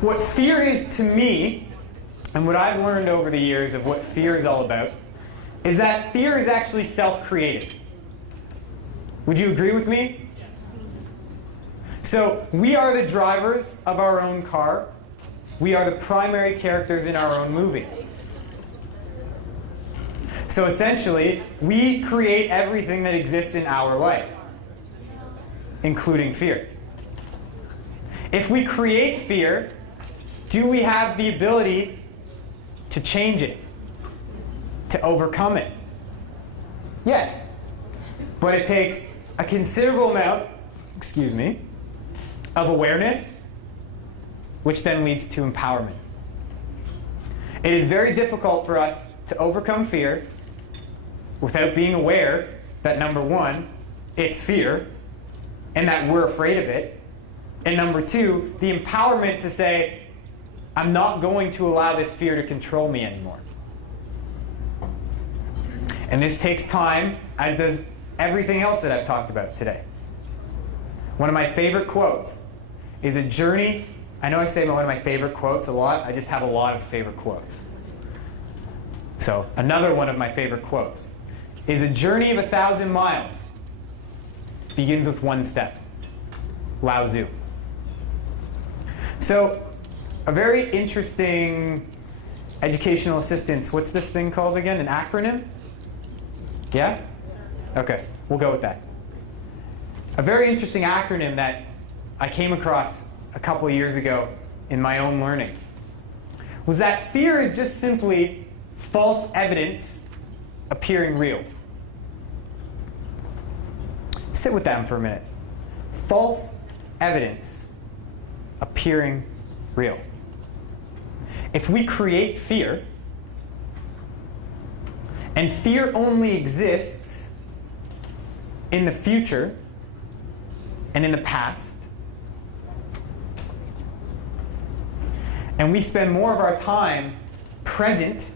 What fear is to me, and what I've learned over the years of what fear is all about, is that fear is actually self-created. Would you agree with me? Yes. So we are the drivers of our own car. We are the primary characters in our own movie. So essentially, we create everything that exists in our life, including fear. If we create fear, do we have the ability to change it, to overcome it? Yes. But it takes a considerable amount, of awareness, which then leads to empowerment. It is very difficult for us to overcome fear without being aware that, number one, it's fear, and that we're afraid of it. And number two, the empowerment to say, I'm not going to allow this fear to control me anymore. And this takes time, as does everything else that I've talked about today. One of my favorite quotes is a journey. I know I say one of my favorite quotes a lot. I just have a lot of favorite quotes. So another one of my favorite quotes is a journey of 1,000 miles begins with one step. Lao Tzu. So a very interesting educational assistance, what's this thing called again? An acronym? Yeah? Okay, we'll go with that. A very interesting acronym that I came across a couple years ago in my own learning was that fear is just simply false evidence appearing real. Sit with that for a minute. False evidence appearing real. If we create fear, and fear only exists in the future and in the past, and we spend more of our time present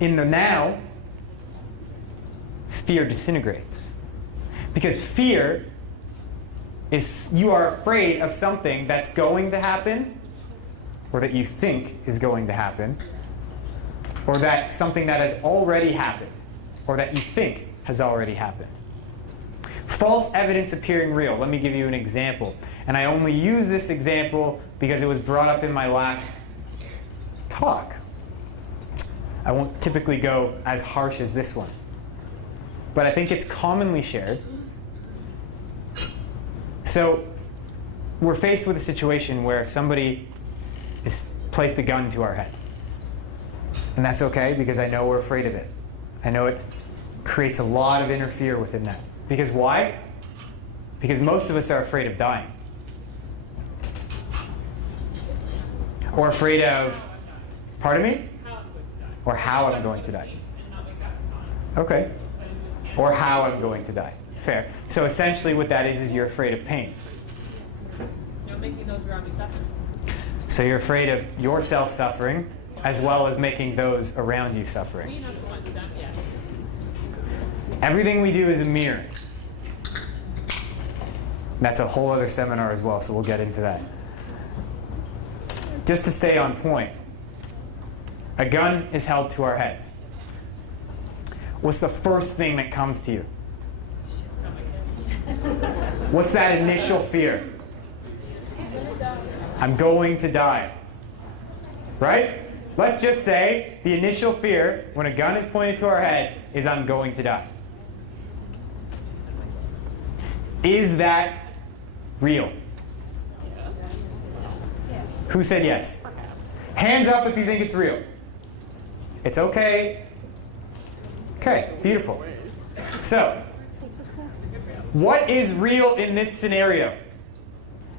in the now, fear disintegrates. Because fear is you are afraid of something that's going to happen, or that you think is going to happen, or that something that has already happened, or that you think has already happened. False evidence appearing real. Let me give you an example. And I only use this example because it was brought up in my last talk. I won't typically go as harsh as this one, but I think it's commonly shared. So we're faced with a situation where somebody has placed a gun to our head. And that's okay, because I know we're afraid of it. I know it creates a lot of inner fear within that. Because why? Because most of us are afraid of dying. Or afraid of, pardon me? Or how I'm going to die. Okay. Or how I'm going to die. Fair. So essentially what that is you're afraid of pain. You're making those around you suffer. So you're afraid of yourself suffering, as well as making those around you suffering. Everything we do is a mirror. That's a whole other seminar as well, so we'll get into that. Just to stay on point, a gun is held to our heads. What's the first thing that comes to you? What's that initial fear? I'm going to die. Right? Let's just say the initial fear when a gun is pointed to our head is I'm going to die. Is that real? Who said yes? Hands up if you think it's real. It's okay. Okay, beautiful. So, what is real in this scenario?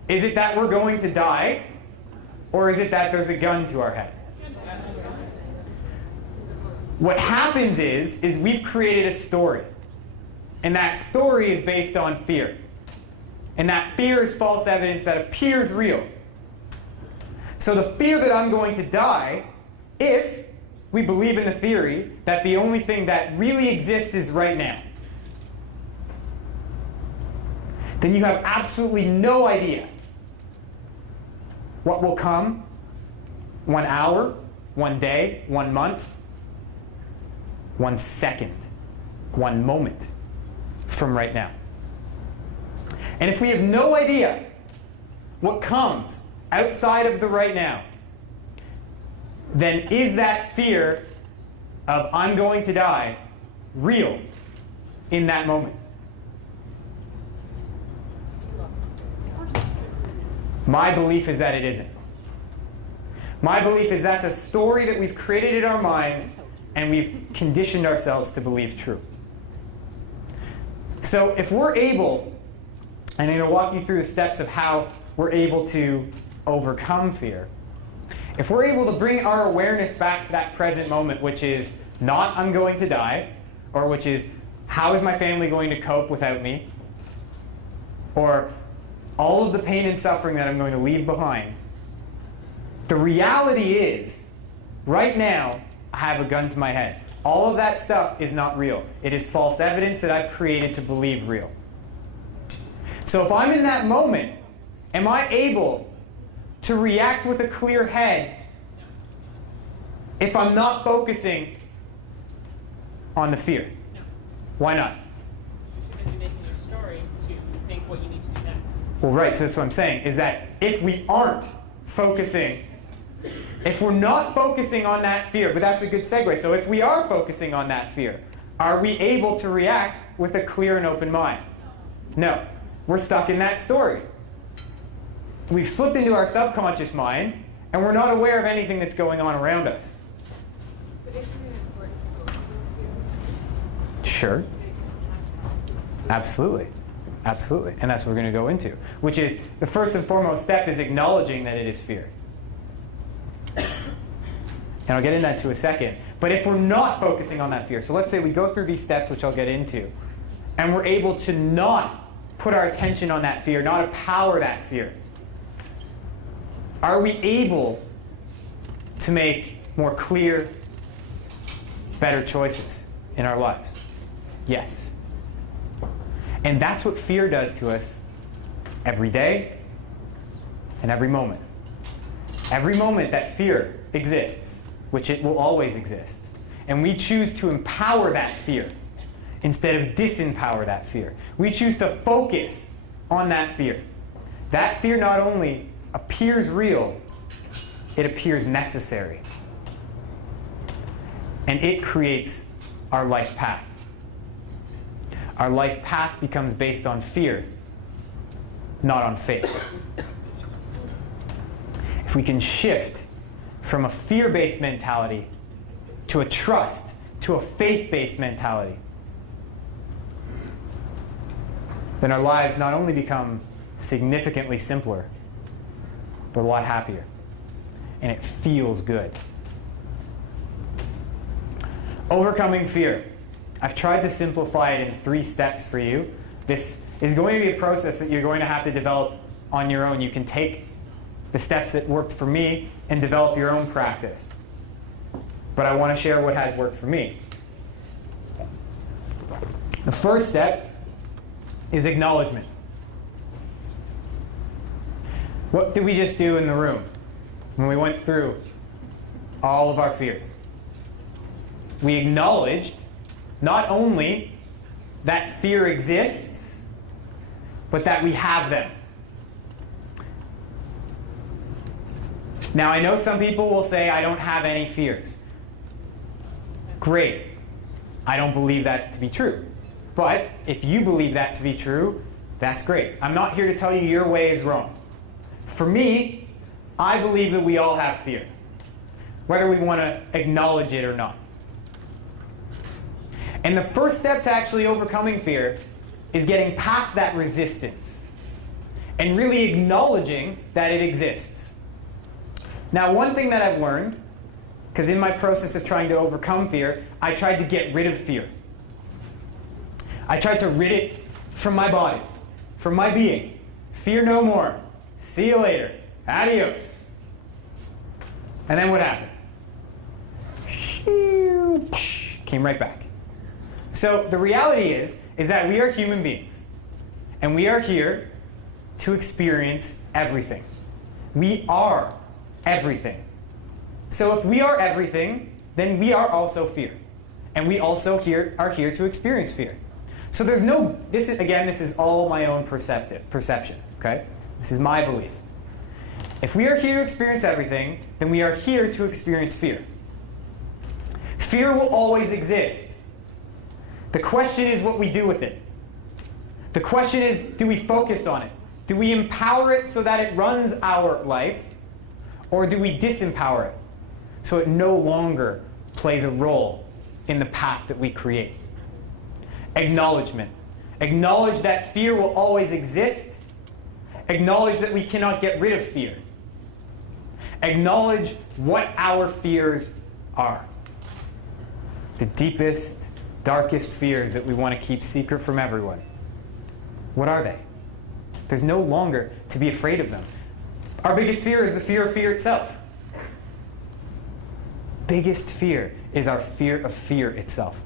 Is it that we're going to die, or is it that there's a gun to our head? What happens is we've created a story. And that story is based on fear. And that fear is false evidence that appears real. So the fear that I'm going to die, if we believe in the theory that the only thing that really exists is right now, then you have absolutely no idea what will come 1 hour, 1 day, 1 month, 1 second, 1 moment from right now. And if we have no idea what comes outside of the right now, then is that fear of I'm going to die real in that moment? My belief is that it isn't. My belief is that's a story that we've created in our minds and we've conditioned ourselves to believe true. So if we're able, and I'm going to walk you through the steps of how we're able to overcome fear. If we're able to bring our awareness back to that present moment, which is not I'm going to die, or which is how is my family going to cope without me, or all of the pain and suffering that I'm going to leave behind. The reality is, right now, I have a gun to my head. All of that stuff is not real. It is false evidence that I've created to believe real. So if I'm in that moment, am I able to react with a clear head if I'm not focusing on the fear? No. Why not? You're busy making your story to think what you need to do next. Well, right, so that's what I'm saying, is that if we aren't focusing, if we're not focusing on that fear, but that's a good segue, so if we are focusing on that fear, are we able to react with a clear and open mind? No. We're stuck in that story. We've slipped into our subconscious mind, and we're not aware of anything that's going on around us. But isn't it important to go through those feelings? Sure. Absolutely. Absolutely. And that's what we're going to go into, which is the first and foremost step is acknowledging that it is fear. And I'll get into that in a second. But if we're not focusing on that fear, so let's say we go through these steps, which I'll get into, and we're able to not put our attention on that fear, not empower that fear, are we able to make more clear, better choices in our lives? Yes. And that's what fear does to us every day and every moment. Every moment that fear exists, which it will always exist, and we choose to empower that fear instead of disempower that fear. We choose to focus on that fear. That fear not only appears real, it appears necessary. And it creates our life path. Our life path becomes based on fear, not on faith. If we can shift from a fear-based mentality to a trust, to a faith-based mentality, then our lives not only become significantly simpler, but a lot happier. And it feels good. Overcoming fear. I've tried to simplify it in 3 steps for you. This is going to be a process that you're going to have to develop on your own. You can take the steps that worked for me and develop your own practice. But I want to share what has worked for me. The first step is acknowledgement. What did we just do in the room when we went through all of our fears? We acknowledged not only that fear exists, but that we have them. Now, I know some people will say, I don't have any fears. Great. I don't believe that to be true. But if you believe that to be true, that's great. I'm not here to tell you your way is wrong. For me, I believe that we all have fear, whether we want to acknowledge it or not. And the first step to actually overcoming fear is getting past that resistance and really acknowledging that it exists. Now, one thing that I've learned, because in my process of trying to overcome fear, I tried to get rid of fear. I tried to rid it from my body, from my being. Fear no more. See you later. Adios. And then what happened? Came right back. So the reality is that we are human beings. And we are here to experience everything. We are everything. So if we are everything, then we are also fear. And we also are here to experience fear. So there's no, this is all my own perception, okay? This is my belief. If we are here to experience everything, then we are here to experience fear. Fear will always exist. The question is what we do with it. The question is, do we focus on it? Do we empower it so that it runs our life? Or do we disempower it so it no longer plays a role in the path that we create? Acknowledgement. Acknowledge that fear will always exist. Acknowledge that we cannot get rid of fear. Acknowledge what our fears are. The deepest, darkest fears that we want to keep secret from everyone. What are they? There's no longer to be afraid of them. Our biggest fear is the fear of fear itself. Biggest fear is our fear of fear itself.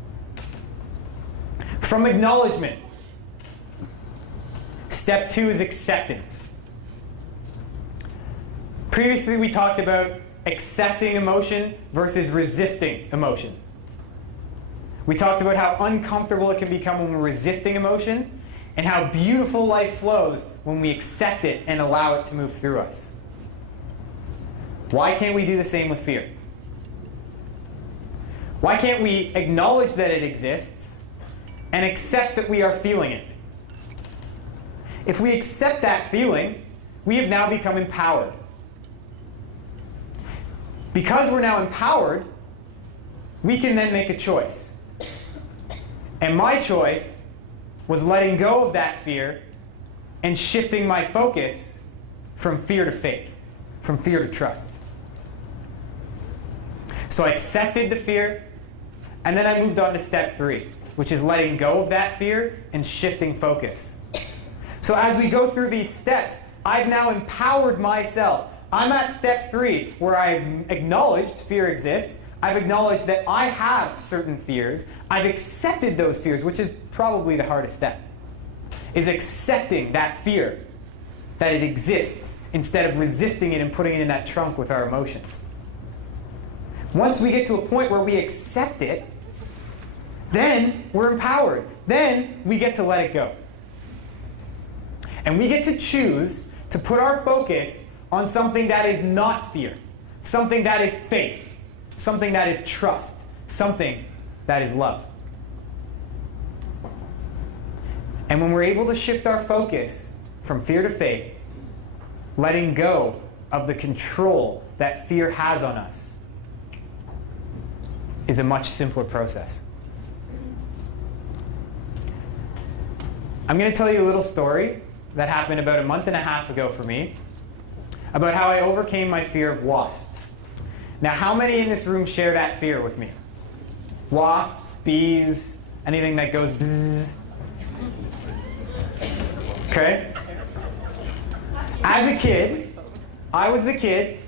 From acknowledgement, step 2 is acceptance. Previously we talked about accepting emotion versus resisting emotion. We talked about how uncomfortable it can become when we're resisting emotion, and how beautiful life flows when we accept it and allow it to move through us. Why can't we do the same with fear? Why can't we acknowledge that it exists and accept that we are feeling it? If we accept that feeling, we have now become empowered. Because we're now empowered, we can then make a choice. And my choice was letting go of that fear and shifting my focus from fear to faith, from fear to trust. So I accepted the fear, and then I moved on to step 3, which is letting go of that fear and shifting focus. So as we go through these steps, I've now empowered myself. I'm at step 3, where I've acknowledged fear exists. I've acknowledged that I have certain fears. I've accepted those fears, which is probably the hardest step, is accepting that fear, that it exists, instead of resisting it and putting it in that trunk with our emotions. Once we get to a point where we accept it, then we're empowered. Then we get to let it go. And we get to choose to put our focus on something that is not fear, something that is faith, something that is trust, something that is love. And when we're able to shift our focus from fear to faith, letting go of the control that fear has on us is a much simpler process. I'm going to tell you a little story that happened about a month and a half ago for me about how I overcame my fear of wasps. Now, how many in this room share that fear with me? Wasps, bees, anything that goes bzzz. Okay? As a kid, I was the kid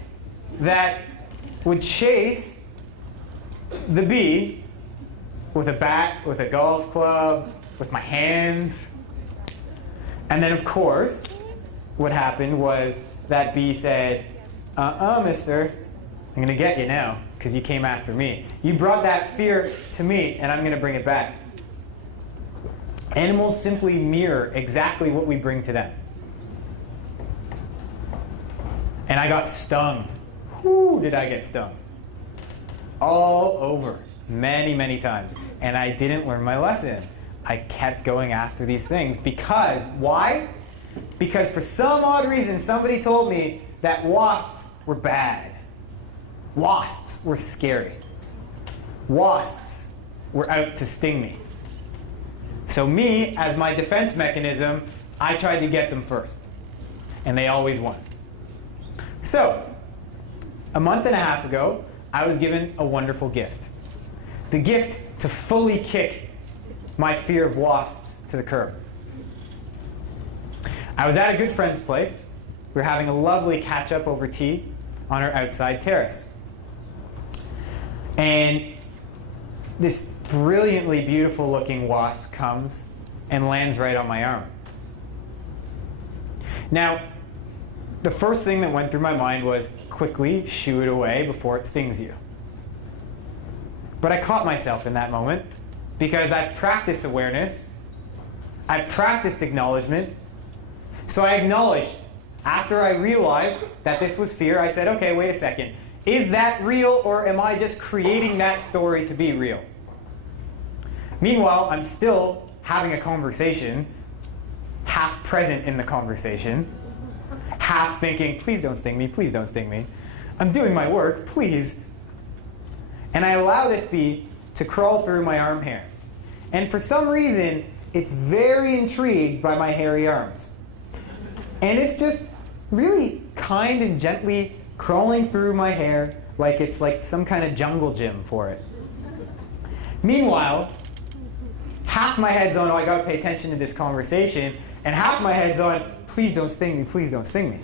that would chase the bee with a bat, with a golf club, with my hands. And then, of course, what happened was that bee said, mister, I'm going to get you now because you came after me. You brought that fear to me, and I'm going to bring it back. Animals simply mirror exactly what we bring to them. And I got stung. Whoo, did I get stung. All over, many, many times. And I didn't learn my lesson. I kept going after these things because, why? Because for some odd reason, somebody told me that wasps were bad. Wasps were scary. Wasps were out to sting me. So me, as my defense mechanism, I tried to get them first. And they always won. So, a month and a half ago, I was given a wonderful gift. The gift to fully kick my fear of wasps to the curb. I was at a good friend's place. We were having a lovely catch-up over tea on our outside terrace. And this brilliantly beautiful looking wasp comes and lands right on my arm. Now, the first thing that went through my mind was quickly shoo it away before it stings you. But I caught myself in that moment because I've practiced awareness, I've practiced acknowledgement. So I acknowledged. After I realized that this was fear, I said, okay, wait a second. Is that real, or am I just creating that story to be real? Meanwhile, I'm still having a conversation, half present in the conversation, half thinking, please don't sting me, please don't sting me. I'm doing my work, please. And I allow this bee to crawl through my arm hair. And for some reason, it's very intrigued by my hairy arms. And it's just really kind and gently crawling through my hair like it's like some kind of jungle gym for it. Meanwhile, half my head's on, oh, I gotta pay attention to this conversation, and half my head's on, please don't sting me, please don't sting me.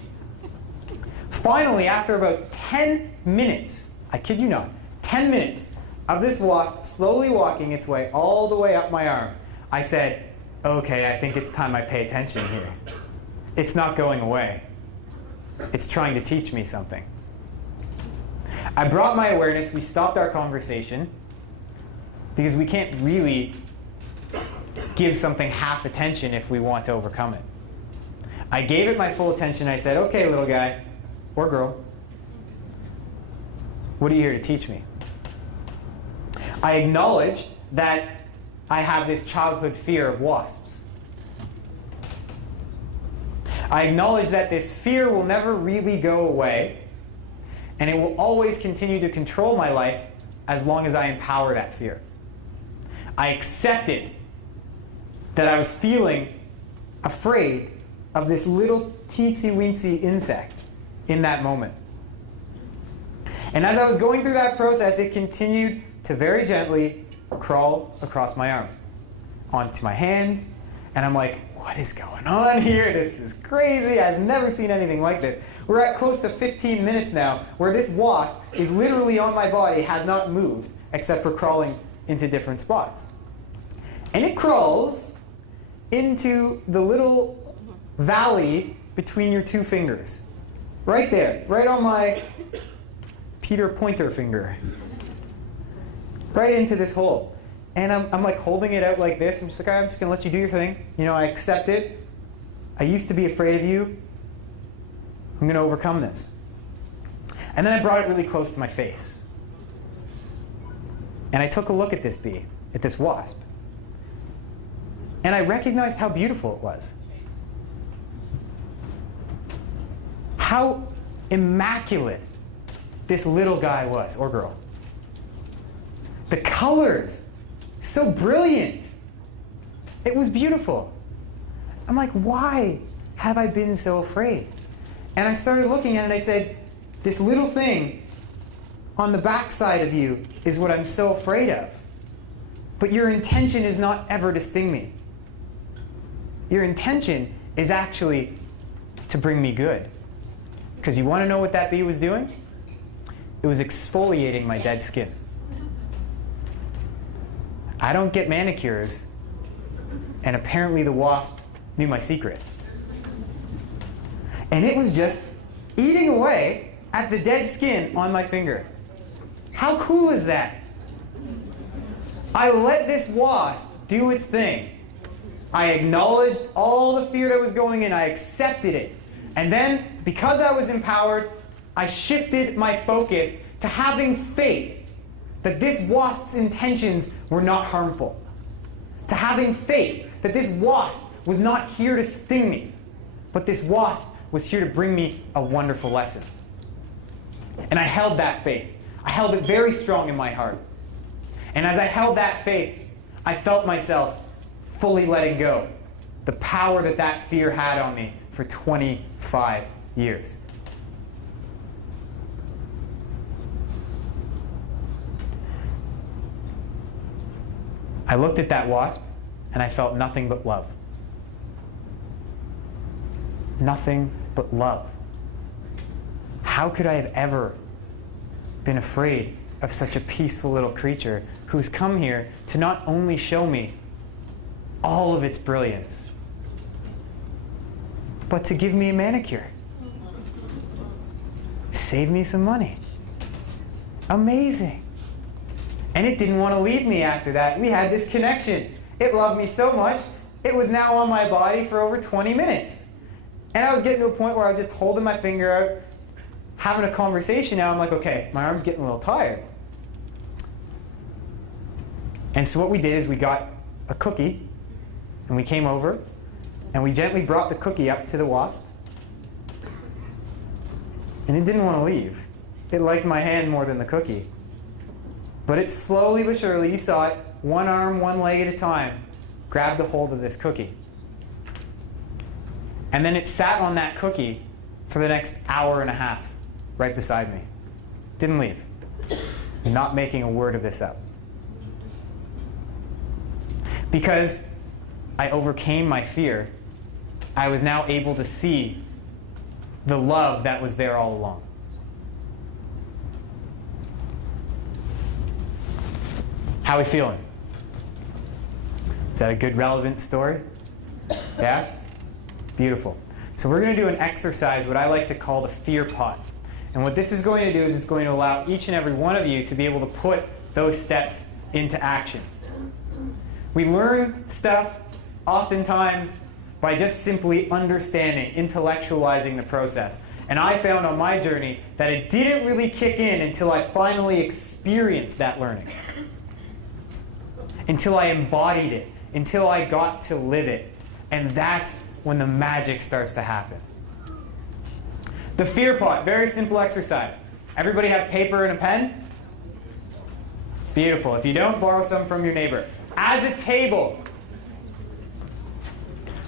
Finally, after about 10 minutes, I kid you not, 10 minutes of this wasp slowly walking its way all the way up my arm, I said, okay, I think it's time I pay attention here. It's not going away. It's trying to teach me something. I brought my awareness, we stopped our conversation, because we can't really give something half attention if we want to overcome it. I gave it my full attention. I said, okay, little guy or girl, what are you here to teach me? I acknowledged that I have this childhood fear of wasps. I acknowledge that this fear will never really go away, and it will always continue to control my life as long as I empower that fear. I accepted that I was feeling afraid of this little teensy-weensy insect in that moment. And as I was going through that process, it continued to very gently crawl across my arm, onto my hand, and I'm like, what is going on here? This is crazy. I've never seen anything like this. We're at close to 15 minutes now where this wasp is literally on my body, has not moved, except for crawling into different spots. And it crawls into the little valley between your two fingers. Right there, right on my Peter Pointer finger. Right into this hole. And I'm like holding it out like this. I'm just like, I'm just going to let you do your thing. You know, I accept it. I used to be afraid of you. I'm going to overcome this. And then I brought it really close to my face. And I took a look at this bee, at this wasp. And I recognized how beautiful it was. How immaculate this little guy was, or girl. The colors. So brilliant. It was beautiful. I'm like, why have I been so afraid? And I started looking at it and I said, this little thing on the backside of you is what I'm so afraid of. But your intention is not ever to sting me. Your intention is actually to bring me good. Because you want to know what that bee was doing? It was exfoliating my dead skin. I don't get manicures, and apparently the wasp knew my secret. And it was just eating away at the dead skin on my finger. How cool is that? I let this wasp do its thing. I acknowledged all the fear that was going in. I accepted it. And then, because I was empowered, I shifted my focus to having faith that this wasp's intentions were not harmful. To having faith that this wasp was not here to sting me, but this wasp was here to bring me a wonderful lesson. And I held that faith. I held it very strong in my heart. And as I held that faith, I felt myself fully letting go the power that that fear had on me for 25 years. I looked at that wasp, and I felt nothing but love. Nothing but love. How could I have ever been afraid of such a peaceful little creature who's come here to not only show me all of its brilliance, but to give me a manicure? saved me some money. Amazing. And it didn't want to leave me after that. We had this connection. It loved me so much, it was now on my body for over 20 minutes. And I was getting to a point where I was just holding my finger out, having a conversation. Now I'm like, okay, my arm's getting a little tired. And so what we did is we got a cookie, and we came over, and we gently brought the cookie up to the wasp. And it didn't want to leave. It liked my hand more than the cookie. But it slowly but surely, you saw it, one arm, one leg at a time, grabbed a hold of this cookie. And then it sat on that cookie for the next hour and a half, right beside me. Didn't leave. I'm not making a word of this up. Because I overcame my fear, I was now able to see the love that was there all along. How are we feeling? Is that a good, relevant story? Yeah? Beautiful. So we're going to do an exercise, what I like to call the fear pot. And what this is going to do is it's going to allow each and every one of you to be able to put those steps into action. We learn stuff oftentimes by just simply understanding, intellectualizing the process. And I found on my journey that it didn't really kick in until I finally experienced that learning. Until I embodied it, until I got to live it. And that's when the magic starts to happen. The fear pot, very simple exercise. Everybody have paper and a pen? Beautiful. If you don't, borrow some from your neighbor. As a table.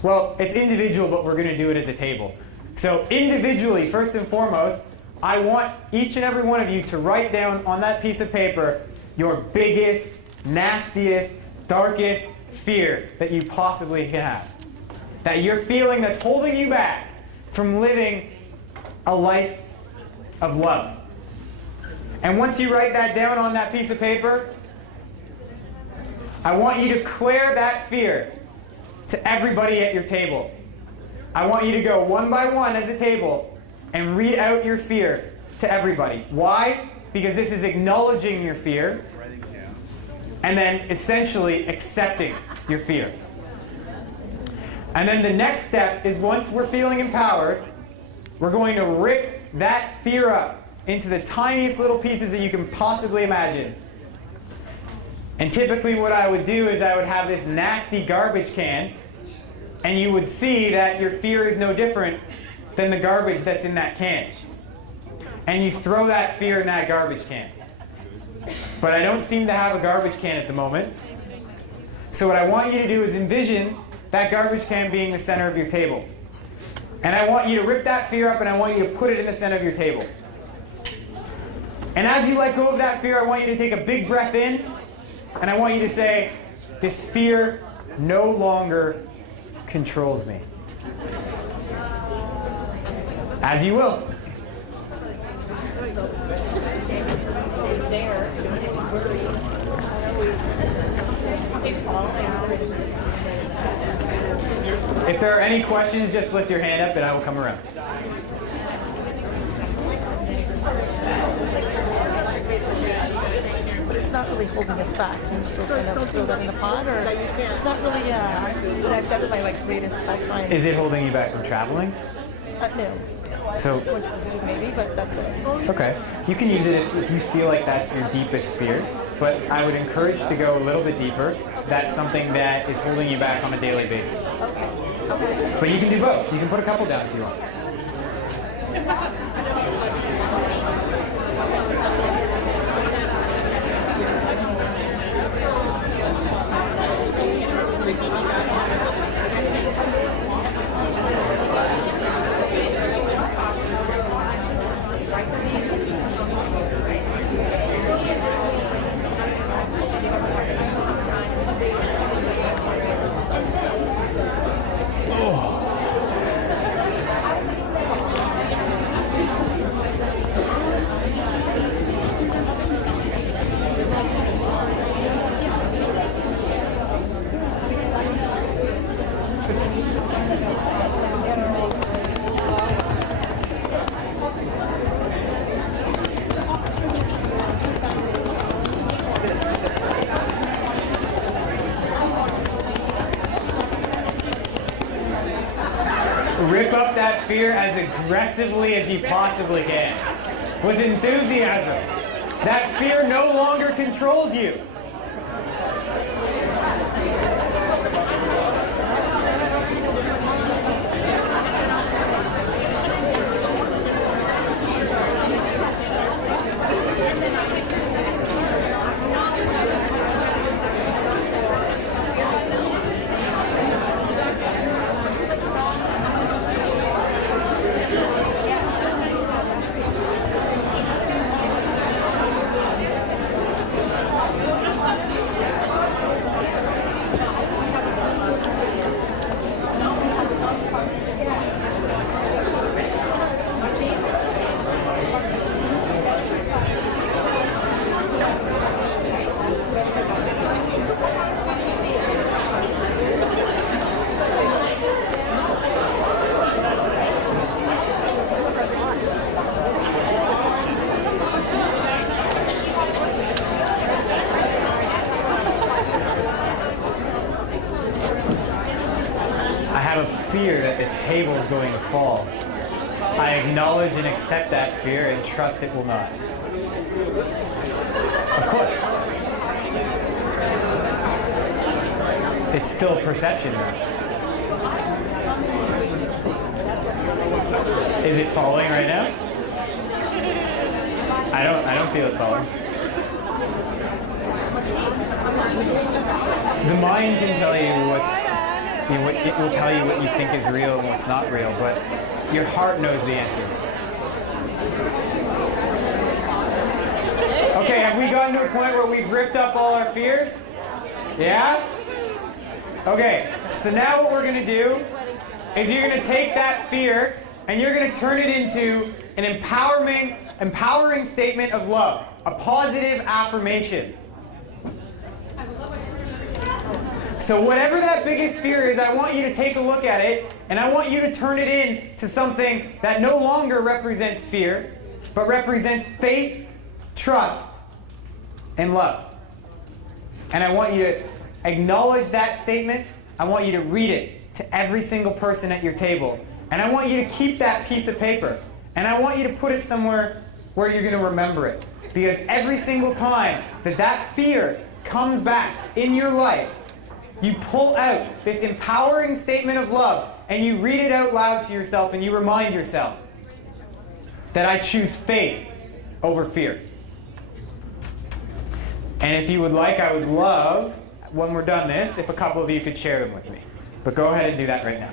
Well, it's individual, but we're going to do it as a table. So individually, first and foremost, I want each and every one of you to write down on that piece of paper your biggest, nastiest, darkest fear that you possibly have. That you're feeling that's holding you back from living a life of love. And once you write that down on that piece of paper, I want you to declare that fear to everybody at your table. I want you to go one by one as a table and read out your fear to everybody. Why? Because this is acknowledging your fear and then essentially accepting your fear. And then the next step is, once we're feeling empowered, we're going to rip that fear up into the tiniest little pieces that you can possibly imagine. And typically what I would do is I would have this nasty garbage can, and you would see that your fear is no different than the garbage that's in that can. And you throw that fear in that garbage can. But I don't seem to have a garbage can at the moment. So what I want you to do is envision that garbage can being the center of your table. And I want you to rip that fear up, and I want you to put it in the center of your table. And as you let go of that fear, I want you to take a big breath in, and I want you to say, this fear no longer controls me. As you will. If there are any questions, just lift your hand up and I will come around. But it's not really holding us back. Can you still kind of throw that in the pot? Or it's not really, that's my greatest time. Is it holding you back from traveling? No. So, Went to the zoo maybe, but that's it. okay. You can use it if you feel like that's your deepest fear, but I would encourage to go a little bit deeper. That's something that is holding you back on a daily basis. Okay. But you can do both. You can put a couple down if you want. fear as aggressively as you possibly can. With enthusiasm. That fear no longer controls you. Fear that this table is going to fall. I acknowledge and accept that fear and trust it will not. Of course. It's still perception though. Is it falling right now? I don't feel it falling. The mind can tell you what's it will tell you what you think is real and what's not real, but your heart knows the answers. Okay, have we gotten to a point where we've ripped up all our fears? Yeah? Okay, so now what we're going to do is you're going to take that fear and you're going to turn it into an empowering statement of love, a positive affirmation. So whatever that biggest fear is, I want you to take a look at it, and I want you to turn it into something that no longer represents fear, but represents faith, trust, and love. And I want you to acknowledge that statement. I want you to read it to every single person at your table. And I want you to keep that piece of paper. And I want you to put it somewhere where you're going to remember it. Because every single time that that fear comes back in your life, you pull out this empowering statement of love and you read it out loud to yourself and you remind yourself that I choose faith over fear. And if you would like, I would love, when we're done this, if a couple of you could share them with me. But go ahead and do that right now.